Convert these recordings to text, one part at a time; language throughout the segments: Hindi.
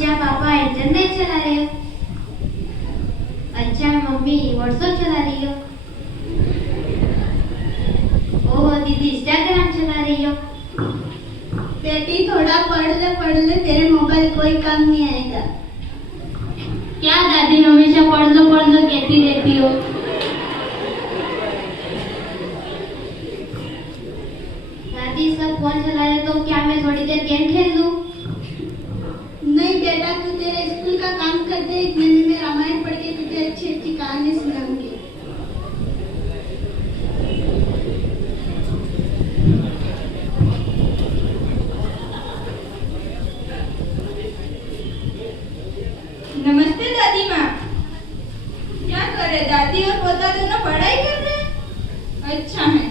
अच्छा पापा इंटरनेट चला रहे हो। अच्छा मम्मी व्हाट्सएप चला रही हो। ओह दीदी इंस्टाग्राम चला रही हो। बेटी थोड़ा पढ़ ले तेरे मोबाइल कोई काम नहीं आएगा। क्या दादी हमेशा पढ़ लो कहती रहती हो। दादी सब फोन चला रहे तो क्या मैं थोड़ी देर गेम खेल लूं? नहीं बेटा, तू तेरे स्कूल का काम कर दे, इतने में मैं रामायण पढ़ के तुझे अच्छी अच्छी कहानी सुनाऊंगी। नमस्ते दादी माँ। क्या कर रहे दादी और पोता दोनों पढ़ाई कर रहे हैं? अच्छा है।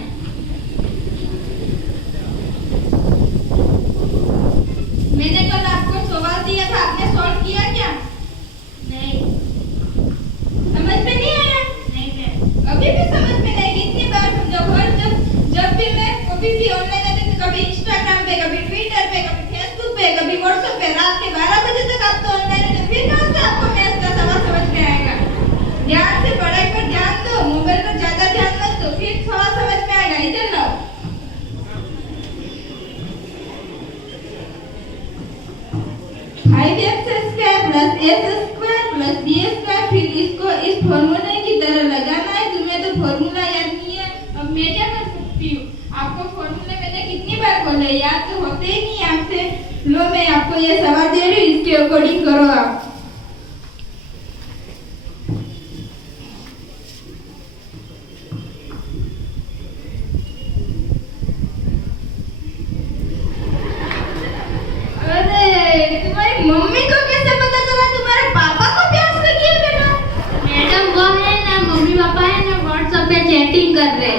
मैंने कल आपको सवाल दिया था, आपने सॉल्व किया क्या? नहीं। समझ में नहीं आया? नहीं मैम। अभी भी समझ में नहीं? कितनी बार समझाओ? हर जब भी मैं कभी भी ऑनलाइन आती थी, कभी इंस्टाग्राम पे, कभी ट्विटर पे, कभी फेसबुक पे, कभी व्हाट्सएप पे, रात के 12 बजे तक आप तो ऑनलाइन रहते, फिर कहाँ से आपको मैथ्स का सवाल समझ में आएगा? ध्यान से पढ़ाई पर ध्यान दो, मोबाइल पर ज्यादा ध्यान मत दो, फिर सवाल समझ में आएगा। इधर लाओ। Five X square plus S square plus B square, फिर इसको इस फॉर्मूले की तरह लगाना है। तुम्हें तो फॉर्मूला याद नहीं है, अब मैं क्या कर सकती हूँ? आपको फॉर्मूले मैंने कितनी बार बोले, याद तो होते ही नहीं आपसे। लो मैं आपको ये सवाल दे रही हूँ, इसके अकॉर्डिंग करो आप। अरे तुम्हारी मम्मी को कैसे पता चला तुम्हारे पापा को प्यास लगी है बेटा? मैडम वो है ना, मम्मी पापा है ना व्हाट्सएप पे चैटिंग कर रहे।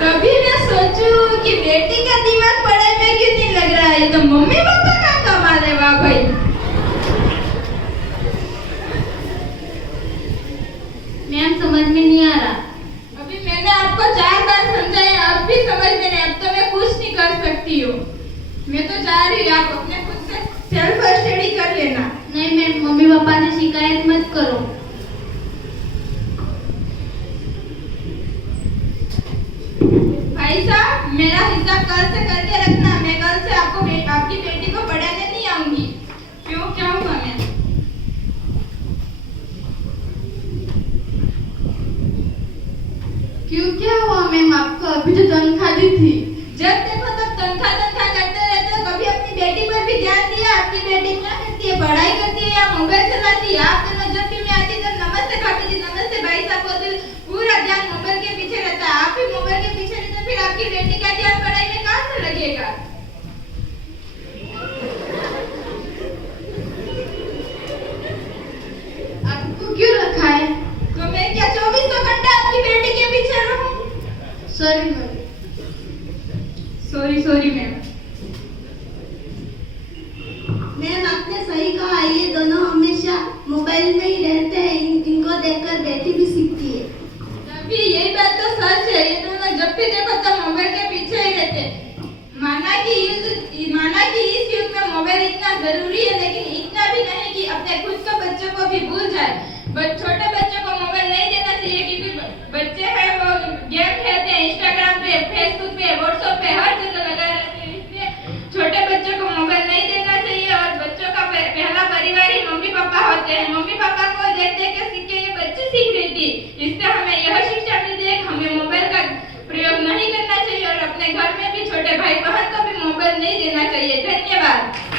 कभी मैं सोचूं कि बेटी का दिमाग पढ़ाई में क्यों नहीं लग रहा है, तो मम्मी पापा का कमाल है। वाह भाई। मैम समझ में नहीं आ रहा। अभी मैंने आपको 4 बार समझाया, अब भी समझ में नहीं। अब तो मैं कुछ नहीं कर सकती हूँ, मैं तो जा रही हूँ। आप अपने खुद से सेल्फ स्टडी कर लेना। नहीं मैम, मम्मी पापा से शिकायत मत करो। भाई साहब, मेरा हिसाब कल से करके रखना। मैं कल से आपकी बेटी को पढ़ाने नहीं आऊंगी। क्यों, क्या हुआ? मैं क्यों क्या हुआ मैम? आपको अभी तो तनख्वाह दी थी। जब देखो तब तनख्वाह करते रहते हो। कभी अपनी बेटी पर भी ध्यान दिया? आपकी बेटी क्या करती है, पढ़ाई करती है या मोबाइल चलाती है? आप दोनों जब भी मैं आती तब नमस्ते भाभी जी, नमस्ते भाई साहब बोलते, पूरा ध्यान मोबाइल के पीछे रहता है। आप भी मोबाइल के पीछे रहते, फिर आपकी बेटी का ध्यान पढ़ाई में कहाँ से लगेगा? आपको क्यों रखा है? तो मैं क्या 24 घंटा आपकी बेटी के पीछे रहूं? Sorry ma'am. Sorry ma'am. Ma'am आपने सही कहा, ये दोनों हमेशा मोबाइल में ही रहते हैं। इनको देखकर बेटी भी सीखती है। तभी यही बात तो सच है, ये दोनों जब भी देखो तब मोबाइल के पीछे ही रहते। माना कि इस युग में मोबाइल इतना जरूरी है, लेकिन इतना भी नहीं कि अपने खुद के बच्चों को भी भूल जाए। छोटे बच्चों को मोबाइल नहीं देना चाहिए, क्योंकि बच्चे हैं वो गेम खेलते हैं, इंस्टाग्राम पे, फेसबुक पे, व्हाट्सएप पे, हर जगह लगा रहते हैं। इसलिए छोटे बच्चों को मोबाइल नहीं देना चाहिए। और बच्चों का पहला परिवार ही मम्मी पापा होते हैं। मम्मी पापा को देख देख के सीख के ये बच्चे सीख रही थी। इससे हमें यह शिक्षा मिलती है कि हमें मोबाइल का प्रयोग नहीं करना चाहिए, और अपने घर में भी छोटे भाई बहन को भी मोबाइल नहीं देना चाहिए।